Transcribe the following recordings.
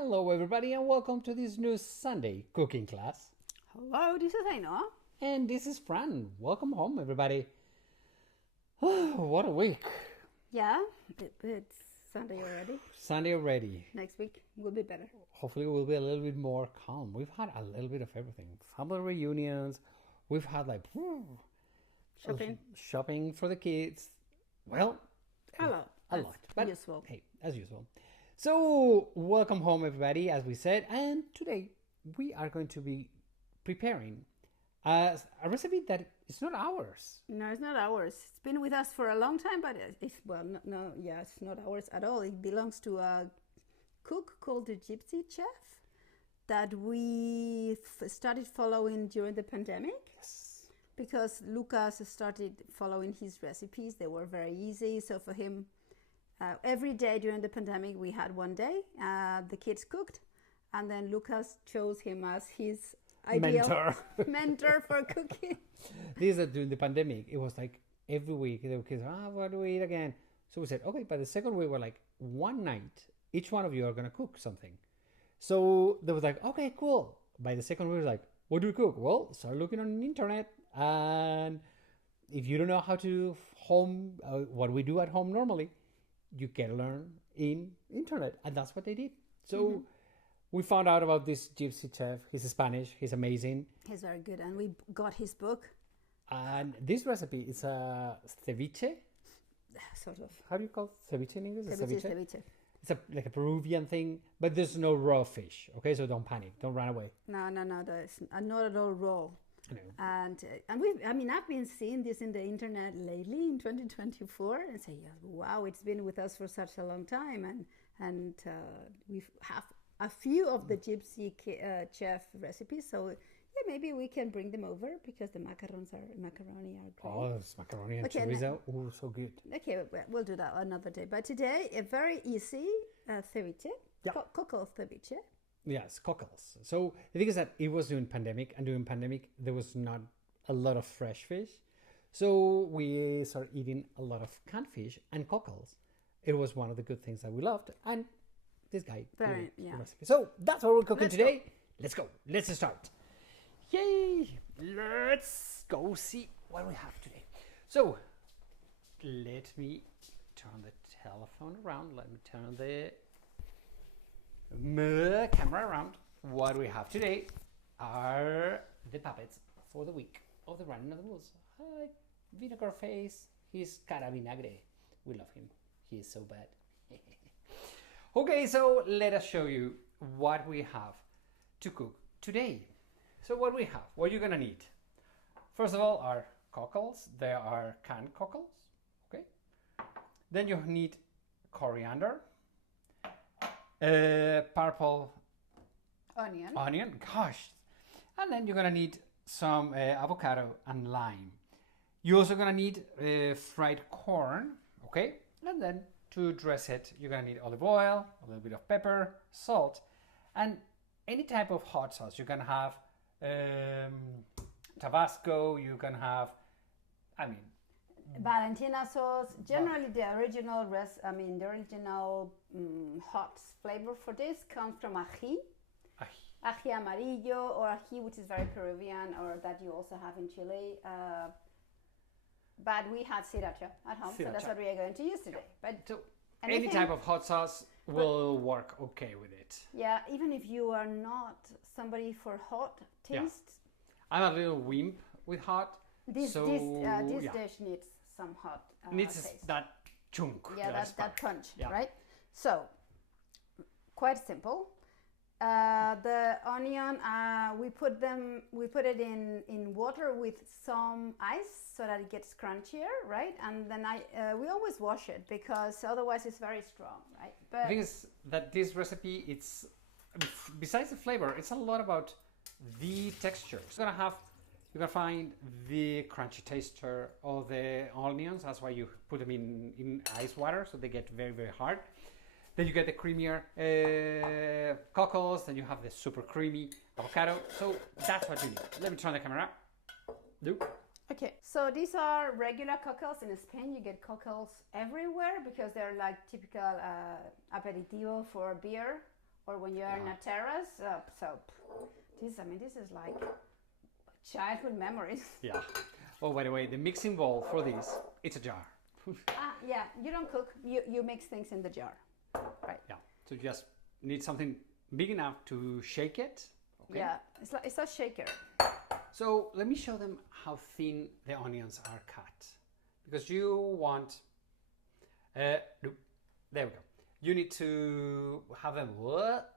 Hello everybody and welcome to this new Sunday cooking class. Hello, this is Ainhoa. And this is Fran. Welcome home everybody. Oh, what a week. Yeah, it's Sunday already. Sunday already. Next week will be better. Hopefully we'll be a little bit more calm. We've had a little bit of everything. Family reunions. We've had like shopping for the kids. Well, A lot. But useful. hey, as usual. So, welcome home everybody, as we said. And today we are going to be preparing a recipe that is not ours. No, it's not ours. It's been with us for a long time, but it's not ours at all. It belongs to a cook called the Gypsy Chef that we started following during the pandemic. Yes. Because Lucas started following his recipes. They were very easy. So for him, every day during the pandemic, we had one day. The kids cooked, and then Lucas chose him as his ideal mentor for cooking. This is during the pandemic. It was like every week the kids, what do we eat again? So we said, okay. By the second week, we're like, one night, each one of you are gonna cook something. So they was like, okay, cool. By the second week, we was like, what do we cook? Well, start looking on the internet, and if you don't know how to home, what we do at home normally, you can learn in internet, and that's what they did. So we found out about this Gypsy Chef. He's Spanish. He's amazing. He's very good, and we got his book. And this recipe is a ceviche. Sort of. How do you call ceviche in English? Ceviche. It's like a Peruvian thing, but there's no raw fish. Okay, so don't panic. Don't run away. No, that's not at all raw. No. And I've been seeing this in the internet lately in 2024 and say, yeah, wow, it's been with us for such a long time, and we have a few of the Gypsy Chef recipes. So yeah, maybe we can bring them over because the macaroni are great. Oh, it's macaroni and chorizo. Oh, so good. Okay, we'll do that another day. But today, a very easy ceviche, cockles ceviche. Yes, cockles. So the thing is that it was during pandemic, and during pandemic there was not a lot of fresh fish, so we started eating a lot of canned fish and cockles. It was one of the good things that we loved, and this guy did the recipe. So that's what we're cooking today. Let's go. Let's start. Yay! Let's go see what we have today. So let me turn the telephone around. Let me turn the camera around. What we have today are the puppets for the week of the Running of the Bulls. Hi, Vinegar Face. He's cara vinagre. We love him. He is so bad. Okay, so let us show you what we have to cook today. So what we have, what you're gonna need. First of all, are cockles. They are canned cockles. Okay. Then you need coriander. Purple onion, gosh. And then you're gonna need some avocado and lime. You're also gonna need fried corn, okay? And then to dress it, you're gonna need olive oil, a little bit of pepper, salt, and any type of hot sauce. You can have Tabasco, you can have, Valentina sauce. Generally, the original hot flavor for this comes from ají amarillo, or ají, which is very Peruvian, or that you also have in Chile. But we had Sriracha at home, so that's what we are going to use today. But so any type of hot sauce will work okay with it. Yeah, even if you are not somebody for hot taste. I'm a little wimp with hot. This dish needs some hot taste. That chunk. Yeah, that punch, right? So, quite simple. The onion, we put it in water with some ice so that it gets crunchier, right? And then we always wash it because otherwise it's very strong, right? But the thing is that this recipe, it's besides the flavor, it's a lot about the texture. You're gonna find the crunchy texture of the onions. That's why you put them in ice water so they get very, very hard. Then you get the creamier cockles. Then you have the super creamy avocado. So that's what you need. Let me turn the camera up. Okay, so these are regular cockles. In Spain, you get cockles everywhere because they're like typical aperitivo for beer or when you're in a terrace. This is like childhood memories. Yeah. Oh, by the way, the mixing bowl for this, it's a jar. Yeah, you don't cook. You mix things in the jar, right? Yeah. So you just need something big enough to shake it. Okay. Yeah, it's a shaker. So let me show them how thin the onions are cut, because you want. There we go. You need to have them.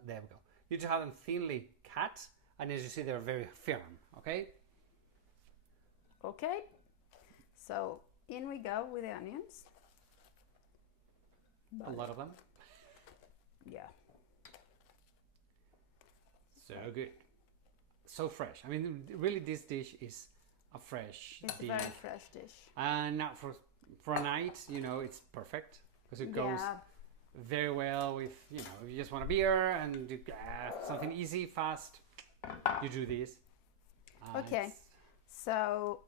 There we go. You need to have them thinly cut, and as you see, they're very firm. Okay. Okay. So in we go with the onions. A lot of them. Yeah. So good. So fresh. I mean, really, this dish is a fresh dish. It's a very fresh dish. And now for a night, it's perfect because it goes very well with, if you just want a beer and do, something easy, fast, you do this. Okay. So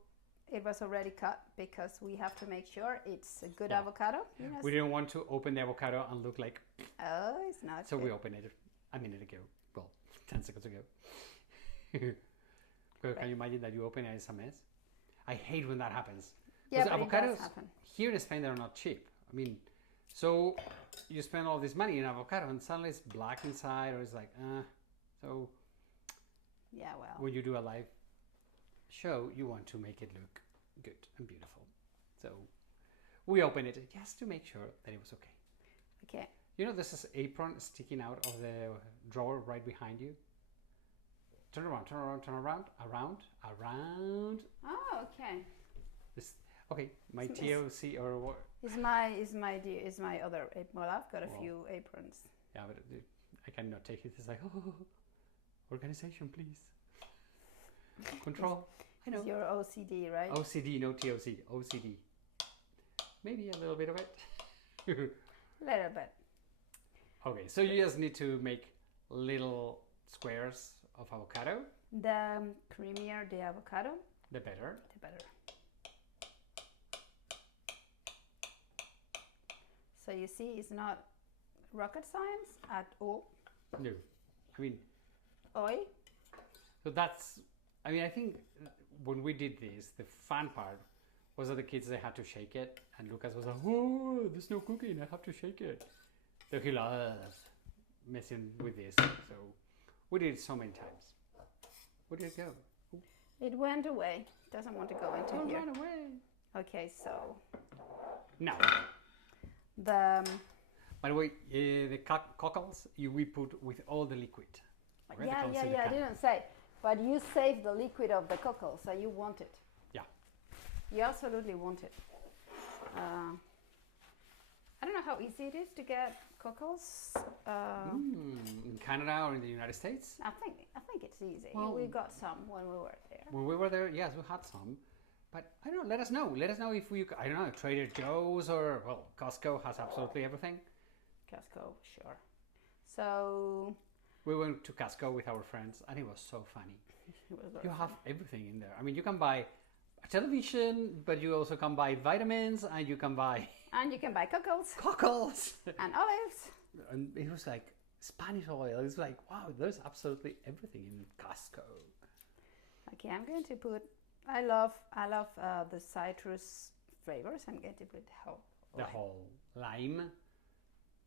it was already cut because we have to make sure it's a good avocado. We didn't want to open the avocado and look like, oh, it's not so good. we opened it a minute ago. Well, 10 seconds ago. Can you imagine that you open it and it's a mess? I hate when that happens. Yeah, because but avocados it does happen. here in Spain, they're not cheap. I mean, so you spend all this money in avocado and suddenly it's black inside, or it's like, so yeah, well, when you do a live show, you want to make it look good and beautiful. So we open it just to make sure that it was okay. Okay. There's this apron sticking out of the drawer right behind you. Turn around, around. Oh, okay. This, okay, my TOC or what? Is my other apron. Well, I've got a few aprons. Yeah, but I cannot take it. It's like, organization, please. Control. I know. It's your OCD, right? OCD, no TOC. OCD. Maybe a little bit of it. Little bit. Okay, so you just need to make little squares of avocado. The creamier the avocado, The better. the better. So you see, it's not rocket science at all. No. I mean, Oil. so that's, I think when we did this, the fun part was that the kids, they had to shake it, and Lucas was like, oh, there's no cooking, I have to shake it. So he loves messing with this. So we did it so many times. Where did it go? Ooh. It went away. Doesn't want to go into Don't here. run away. Okay, so Now, the by the way, the cockles we put with all the liquid. Right? I didn't say, but you save the liquid of the cockles, so you want it. Yeah. You absolutely want it. I don't know how easy it is to get cockles. In Canada or in the United States? I think it's easy. Well, we got some when we were there. When we were there, yes, we had some. But I don't know, let us know. Let us know if we, I don't know, Trader Joe's or, well, Costco has absolutely everything. Costco, sure. So We went to Costco with our friends and it was so funny. it was very You fun. have everything in there. I mean, you can buy a television, but you also can buy vitamins and you can buy And you can buy cockles cockles. and olives. And it was like Spanish oil. It was like, wow, there's absolutely everything in Costco. Okay, I'm going to put. I love the citrus flavors. I'm going to put The whole lime.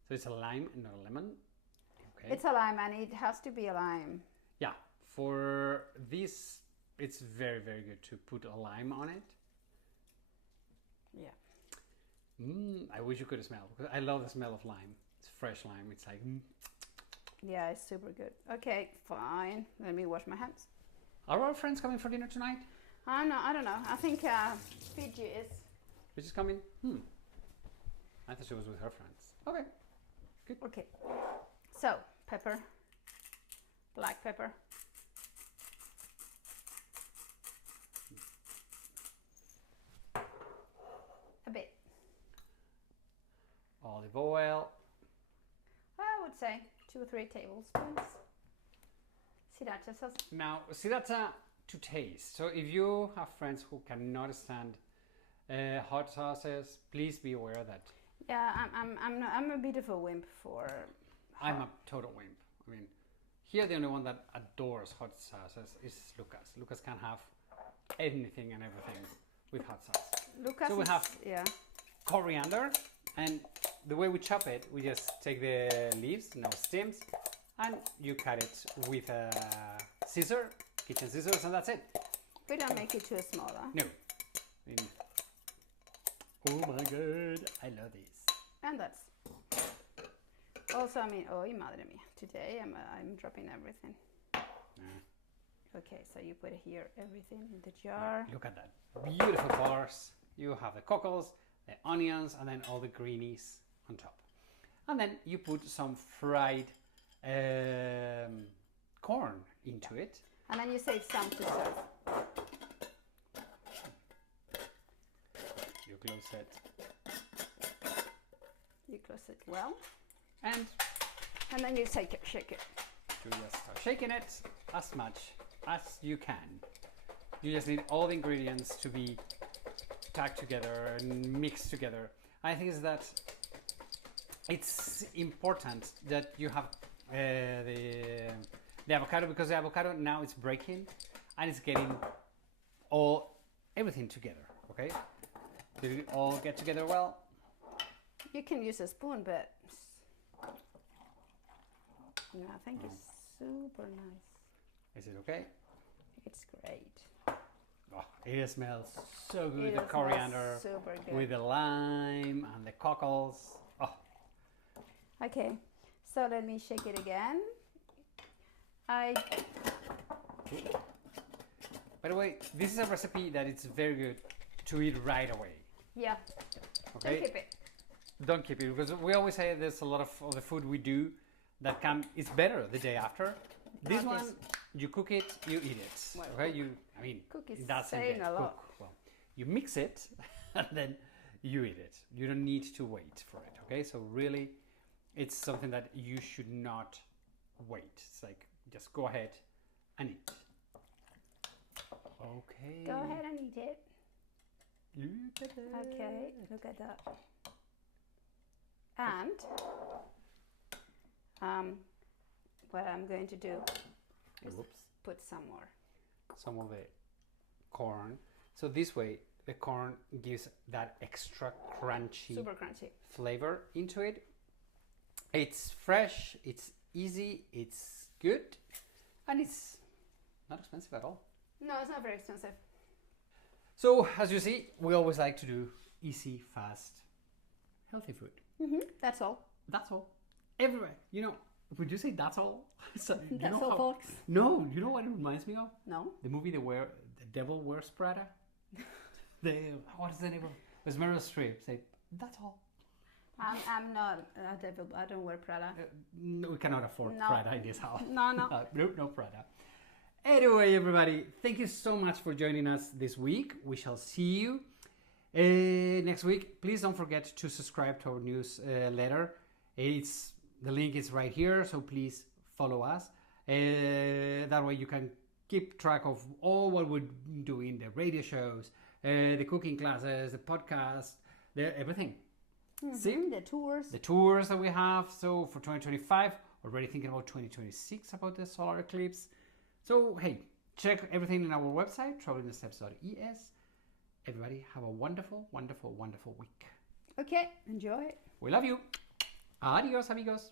So it's a lime and not a lemon. Okay. It's a lime, and it has to be a lime. Yeah, for this, it's very, very good to put a lime on it. Yeah. I wish you could smell, because I love the smell of lime. It's fresh lime. It's like, Yeah, it's super good. Okay, fine. Let me wash my hands. Are our friends coming for dinner tonight? I don't know. I think Fiji is. Which is coming? I thought she was with her friends. Okay. Good. Okay. So, pepper. Black pepper. A bit. Olive oil. I would say 2 or 3 tablespoons. Sriracha sauce. Now, sriracha to taste. So if you have friends who cannot stand hot sauces, please be aware that Yeah, I'm a bit of a wimp for. I'm a total wimp. I Here, the only one that adores hot sauces is Lucas. Lucas can have anything and everything with hot sauce. Lucas So we have coriander, and the way we chop it, we just take the leaves, no stems, and you cut it with a scissor, kitchen scissors, and that's it. We don't make it too small, huh? No. Oh my god, I love this. And that's also, I mean, oh, madre mia. Today I'm dropping everything. Okay, so you put here everything in the jar. Look at that. Beautiful colors. You have the cockles, the onions, and then all the greenies on top. And then you put some fried corn into it. And then you save some to serve. You close it. You close it well. And then you shake it. You just start shaking it as much as you can. You just need all the ingredients to be tagged together and mixed together. I think is that it's important that you have the avocado, because the avocado now it's breaking and it's getting everything together. Okay, did it all get together well? You can use a spoon, but no, I think it's super nice. Is it okay? It's great. Oh, it smells so good. It The coriander super good. with the lime and the cockles. Oh. Okay, so let me shake it again. By the way, this is a recipe that it's very good to eat right away. Yeah. Okay. Don't keep it. Don't keep it, because we always say there's a lot of the food we do that it's better the day after. This Not one, this. you cook it, you eat it. Well, Okay, cook is that's saying a lot. Well, you mix it and then you eat it. You don't need to wait for it. Okay, so really, it's something that you should not wait. It's like just go ahead and eat. Okay. Go ahead and eat it. Look at that. Okay, look at that. And what I'm going to do is put some more. Some of the corn. So this way, the corn gives that extra crunchy, Super crunchy flavor into it. It's fresh, it's easy, it's good, and it's not expensive at all. No, it's not very expensive. So, as you see, we always like to do easy, fast, healthy food. That's all. That's all. Everywhere. Would you say that's all? So, That's all, folks. No, you know what it reminds me of? No. The movie The Devil Wears Prada. What is the name of it? It was Meryl Streep. Say, that's all. I'm not a devil. I don't wear Prada. No, we cannot afford Prada in this house. No. No Prada. Anyway, everybody, thank you so much for joining us this week. We shall see you next week. Please don't forget to subscribe to our newsletter. The link is right here, so please follow us. That way you can keep track of all what we're doing, the radio shows, the cooking classes, the podcast, everything. See? The tours. The tours that we have. So for 2025, already thinking about 2026 about the solar eclipse. So, hey, check everything in our website, travelingthesteps.es. Everybody have a wonderful, wonderful, wonderful week. Okay, enjoy it. We love you. Adios, amigos.